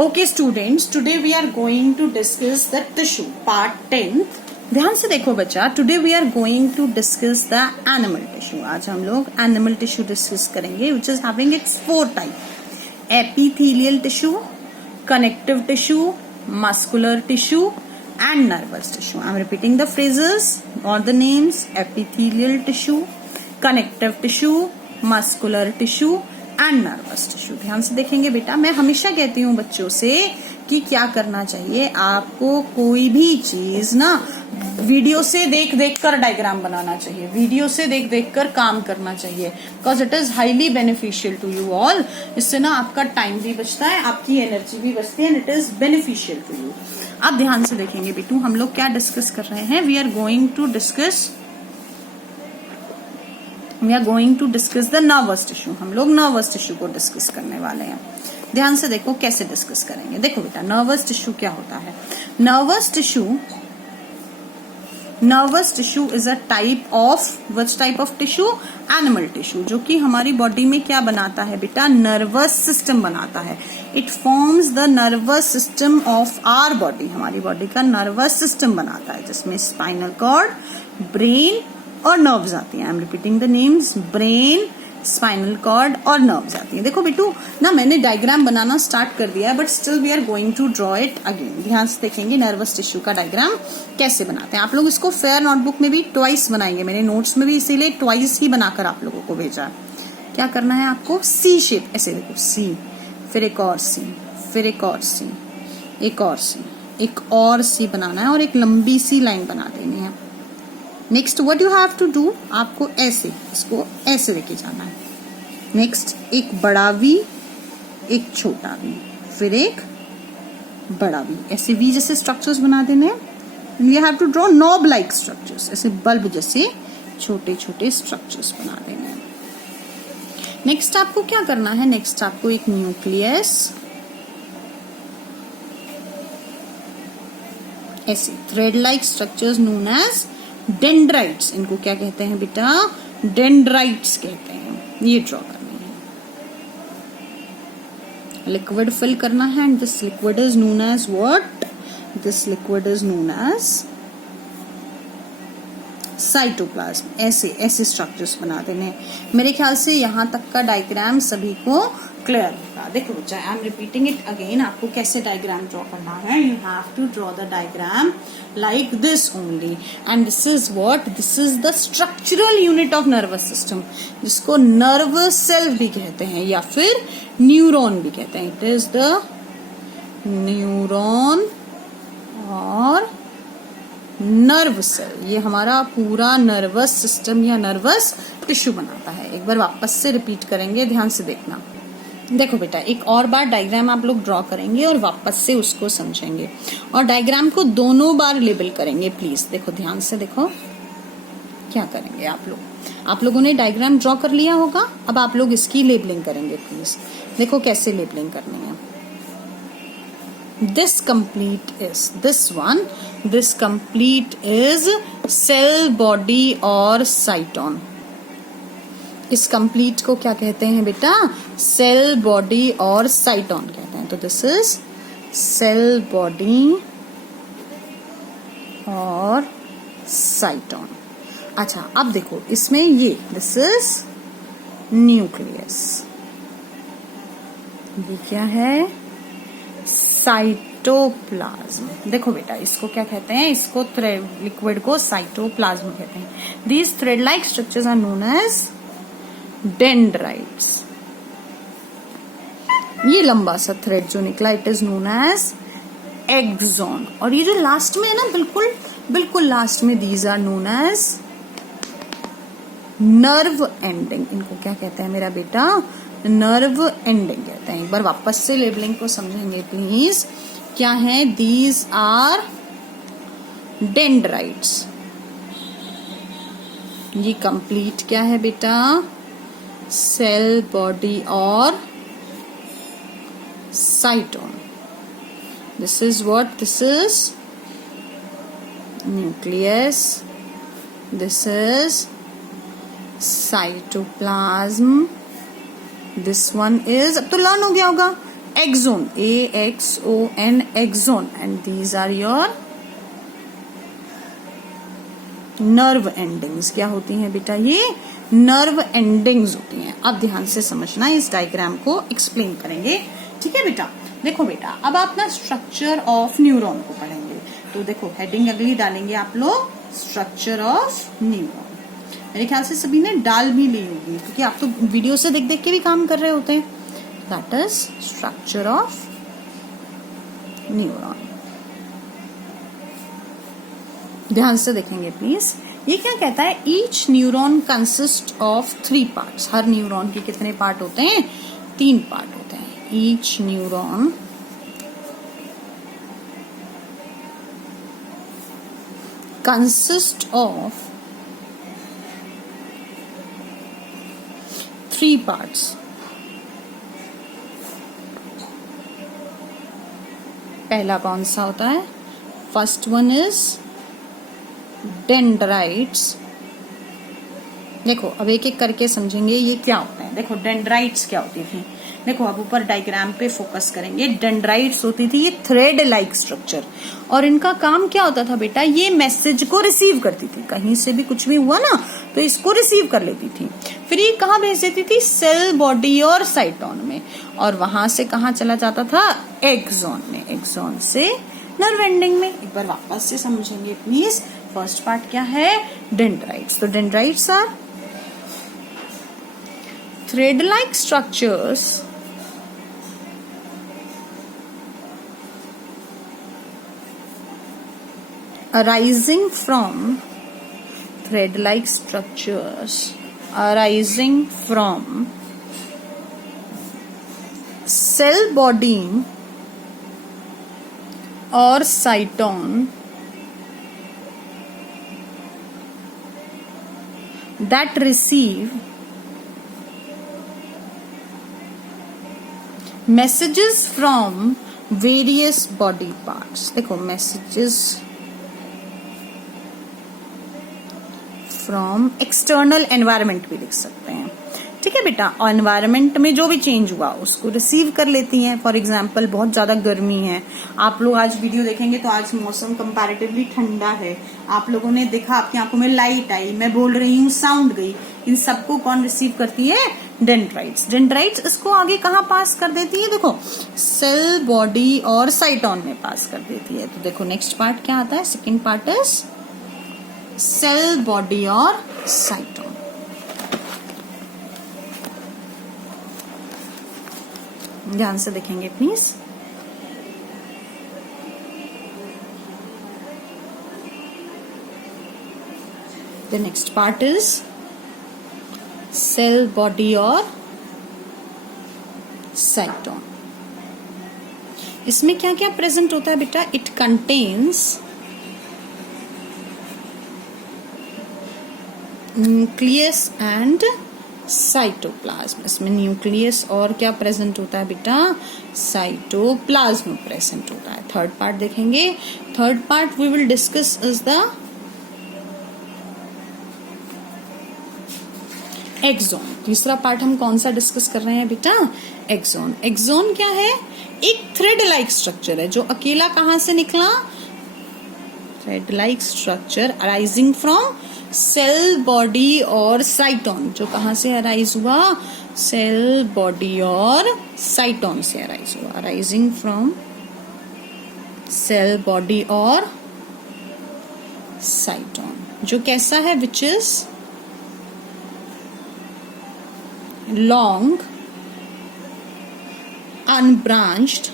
Okay students, today we are going to discuss the tissue part 10th. ध्यान से देखो बच्चा, today we are going to discuss the animal tissue. आज हम लोग एनिमल टिश्यू डिस्कस करेंगे which is having its 4 type: epithelial tissue, connective tissue, muscular tissue and nervous tissue. I am repeating the phrases और the names: epithelial tissue, connective tissue, muscular tissue and nervous tissue. ध्यान से देखेंगे बेटा, मैं हमेशा कहती हूँ बच्चों से कि क्या करना चाहिए आपको, कोई भी चीज ना वीडियो से देख देख कर डायग्राम बनाना चाहिए, वीडियो से देख देख कर काम करना चाहिए, because it is highly beneficial to you all. इससे ना आपका टाइम भी बचता है, आपकी एनर्जी भी बचती है and it is beneficial to you. आप ध्यान से देखेंगे बेटू, हम लोग क्या डिस्कस कर रहे हैं. We are going to discuss the nervous tissue. हम लोग नर्वस टिश्यू को डिस्कस करने वाले हैं. ध्यान से देखो कैसे डिस्कस करेंगे. देखो बेटा, नर्वस टिश्यू क्या होता है. Nervous tissue is a type of, which type of tissue? Animal tissue, जो कि हमारी बॉडी में क्या बनाता है बेटा? नर्वस सिस्टम बनाता है. It forms the nervous system of our body. हमारी बॉडी का नर्वस सिस्टम बनाता है, जिसमें स्पाइनल कॉर्ड, ब्रेन और नर्व्स आती हैं. I am repeating the names: brain, spinal cord और नर्व्स आती हैं. देखो बेटू ना, मैंने डायग्राम बनाना स्टार्ट कर दिया है, but still we are going to draw it again. ध्यान से देखेंगे नर्वस टिश्यू का डायग्राम कैसे बनाते हैं. आप लोग इसको फेयर नोटबुक में भी ट्वाइस बनाएंगे, मैंने नोट्स में भी इसीलिए ट्वाइस ही बनाकर आप लोगों को भेजा. क्या करना है आपको? सी शेप, ऐसे देखो, सी, फिर एक और सी, फिर एक और सी, एक और सी, एक और सी बनाना है और एक लंबी सी लाइन बना देनी है. Next what you have to do, आपको ऐसे इसको ऐसे लेके जाना है. नेक्स्ट एक बड़ा वी, एक छोटा वी, फिर एक बड़ा वी. ऐसे वी जैसे स्ट्रक्चर्स बना देने. You have to draw knob like structures, ऐसे बल्ब जैसे छोटे छोटे स्ट्रक्चर्स बना देने हैं. नेक्स्ट आपको क्या करना है? नेक्स्ट आपको एक न्यूक्लियस, ऐसे thread like structures known as dendrites. इनको क्या कहते हैं बेटा? डेंड्राइट्स कहते हैं. ये ड्रॉ करनी है. लिक्विड फिल करना है and this liquid is known as what? This liquid is known as cytoplasm. ऐसे ऐसे स्ट्रक्चर्स बना देने. मेरे ख्याल से यहां तक का डायग्राम सभी को क्लियर होगा. देखो बच्चा, I am repeating it again. आपको कैसे डायग्राम ड्रॉ करना है? You have to draw the diagram like this only, and this is what? This is the structural unit of nervous system, जिसको nervous cell भी कहते हैं या फिर न्यूरॉन भी कहते हैं. It is the neuron और nerve cell. ये हमारा पूरा nervous system या nervous tissue बनाता है. एक बार वापस से रिपीट करेंगे, ध्यान से देखना. देखो बेटा, एक और बार डायग्राम आप लोग ड्रॉ करेंगे और वापस से उसको समझेंगे और डायग्राम को दोनों बार लेबल करेंगे. प्लीज देखो, ध्यान से देखो क्या करेंगे आप लोगों ने डायग्राम ड्रॉ कर लिया होगा. अब आप लोग इसकी लेबलिंग करेंगे. प्लीज देखो कैसे लेबलिंग करनी है. This complete is this one, this complete is cell, body और साइटोन. इस कंप्लीट को क्या कहते हैं बेटा? सेल, बॉडी और साइटोन कहते हैं. तो दिस इज सेल, बॉडी और साइटोन. अच्छा, अब देखो इसमें ये, दिस इज न्यूक्लियस. ये क्या है? साइटोप्लाज्म. देखो बेटा, इसको क्या कहते हैं? इसको लिक्विड को साइटोप्लाज्म कहते हैं. These thread like structures are known as dendrites. ये लंबा सा थ्रेड जो निकला, it is known as axon. और ये जो लास्ट में है ना, बिल्कुल लास्ट में, these are known as nerve ending. इनको क्या कहते हैं मेरा बेटा? नर्व एंडिंग कहते हैं. एक बार वापस से लेबलिंग को समझेंगे प्लीज. क्या है? These are dendrites. ये कंप्लीट क्या है बेटा? सेल, बॉडी और cyton. This is what? This is nucleus, this is cytoplasm, this one is, अब तो लर्न हो गया होगा, axon, AXON, axon, and these are your nerve endings. क्या होती हैं बेटा? ये nerve endings होती हैं. अब ध्यान से समझना, इस डायग्राम को एक्सप्लेन करेंगे. ठीक है बेटा? देखो बेटा, अब आप ना स्ट्रक्चर ऑफ न्यूरॉन को पढ़ेंगे. तो देखो हेडिंग अगली डालेंगे आप लोग, स्ट्रक्चर ऑफ न्यूरॉन. मेरे ख्याल से सभी ने डाल भी ली होगी, क्योंकि आप तो वीडियो से देख देख के भी काम कर रहे होते हैं. That is structure of neuron. ध्यान से देखेंगे प्लीज. ये क्या कहता है? Each neuron consist of 3 parts. Her neuron के कितने पार्ट होते हैं? 3 पार्ट होते हैं. Each neuron consist of 3 parts. पहला कौन सा होता है? First one is dendrites. देखो अब एक एक करके समझेंगे ये क्या होता है. देखो डेंड्राइट्स क्या होती थी. देखो अब ऊपर डायग्राम पे फोकस करेंगे. डेंड्राइट्स होती थी ये थ्रेड लाइक स्ट्रक्चर, और इनका काम क्या होता था बेटा? ये मैसेज को रिसीव करती थी. कहीं से भी कुछ भी हुआ ना तो इसको रिसीव कर लेती थी. फिर ये कहाँ भेज देती थी? सेल बॉडी और साइटोन में, और वहां से कहाँ चला जाता था? एक्सॉन में. एक्सॉन से नर्व एंडिंग में. एक बार वापस से समझेंगे प्लीज. फर्स्ट पार्ट क्या है? डेंड्राइट्स. तो dendrites are thread like structures arising from thread-like structures arising from cell body or cytone that receive messages from various body parts. देखो messages फ्रॉम एक्सटर्नल एनवायरमेंट भी लिख सकते हैं. ठीक है बेटा? एनवायरमेंट में जो भी चेंज हुआ उसको रिसीव कर लेती हैं. फॉर एग्जाम्पल बहुत ज्यादा गर्मी है, आप लोग आज वीडियो देखेंगे तो आज मौसम कंपैरेटिवली ठंडा है. आप लोगों ने देखा आपकी आंखों में लाइट आई, मैं बोल रही हूँ साउंड गई. इन सबको कौन रिसीव करती है? डेंड्राइट्स. डेंड्राइट्स इसको आगे कहाँ पास कर देती है? देखो सेल बॉडी और साइटोन में पास कर देती है. तो देखो नेक्स्ट पार्ट क्या आता है? Second part is cell body और साइटोन. ध्यान से देखेंगे please. The next part is cell body और साइटोन. इसमें क्या क्या प्रेजेंट होता है बेटा? It contains nucleus and cytoplasm. इसमें न्यूक्लियस और क्या प्रेजेंट होता है बेटा? साइटोप्लाज्म प्रेजेंट होता है. थर्ड पार्ट देखेंगे. Third part we will discuss is the axon. तीसरा पार्ट हम कौन सा डिस्कस कर रहे हैं बेटा? एक्सॉन. एक्सॉन क्या है? एक थ्रेड लाइक स्ट्रक्चर है जो अकेला कहां से निकला? Thread like structure arising from cell body और साइटोन. जो कहां से अराइज हुआ? सेल बॉडी और साइटोन से अराइज हुआ. अराइजिंग फ्रॉम सेल बॉडी और साइटोन. जो कैसा है? Which is long unbranched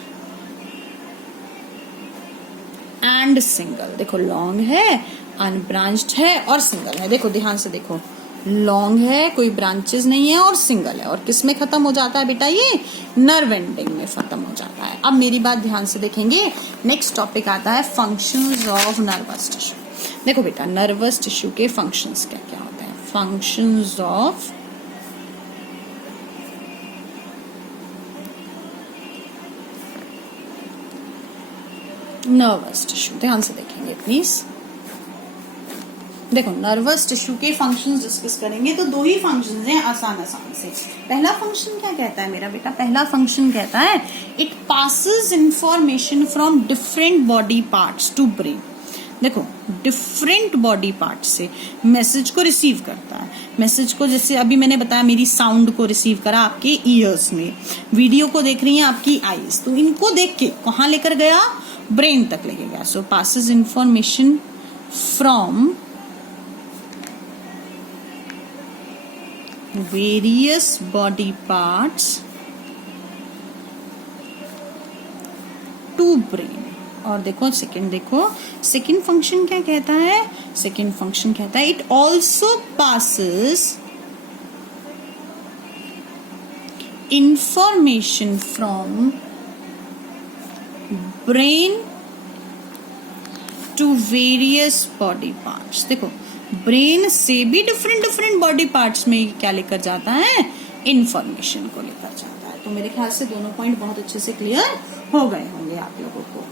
and single. देखो लॉन्ग है, अनब्रांच्ड है और सिंगल है. देखो ध्यान से देखो, लॉन्ग है, कोई ब्रांचेस नहीं है और सिंगल है. और किस में खत्म हो जाता है बेटा? ये नर्व एंडिंग में खत्म हो जाता है. अब मेरी बात ध्यान से देखेंगे. नेक्स्ट टॉपिक आता है फंक्शंस ऑफ नर्वस टिश्यू. देखो बेटा नर्वस टिश्यू के फंक्शंस क्या क्या होते हैं? Functions of nervous tissue. ध्यान से देखेंगे प्लीज. देखो नर्वस टिश्यू के फंक्शंस डिस्कस करेंगे तो दो ही फंक्शंस हैं आसान से। पहला फंक्शन क्या कहता है मेरा बेटा? पहला फंक्शन कहता है it passes information from different body parts to brain. देखो डिफरेंट बॉडी पार्ट से मैसेज को रिसीव करता है। मैसेज को जैसे अभी मैंने बताया मेरी साउंड को रिसीव करा आपके ईयर्स में, वीडियो को देख रही हैं आपकी आईज, तो इनको देख के कहाँ लेकर गया? ब्रेन तक लेके गया। So passes information from various body parts to brain। और देखो सेकंड फंक्शन क्या कहता है? सेकंड फंक्शन कहता है it also passes information from brain to various body parts. देखो ब्रेन से भी डिफरेंट बॉडी पार्ट्स में क्या लेकर जाता है? इंफॉर्मेशन को लेकर जाता है। तो मेरे ख्याल से दोनों पॉइंट बहुत अच्छे से क्लियर हो गए होंगे आप लोगों को।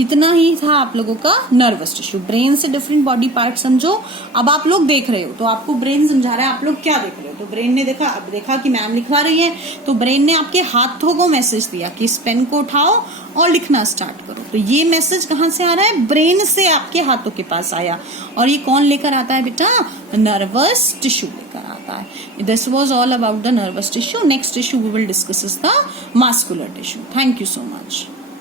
इतना ही था आप लोगों का नर्वस टिश्यू। ब्रेन से डिफरेंट बॉडी पार्ट समझो। अब आप लोग देख रहे हो तो आपको ब्रेन समझा रहा है, आप लोग क्या देख रहे हो? तो ब्रेन ने देखा, अब देखा कि मैम लिखवा रही है तो ब्रेन ने आपके हाथों को मैसेज दिया कि इस पेन को उठाओ और लिखना स्टार्ट करो। तो ये मैसेज कहाँ से आ रहा है? ब्रेन से आपके हाथों के पास आया। और ये कौन लेकर आता है बेटा? नर्वस टिश्यू लेकर आता है। This was all about the nervous tissue. Next tissue we will discuss is the muscular tissue. Thank you so much.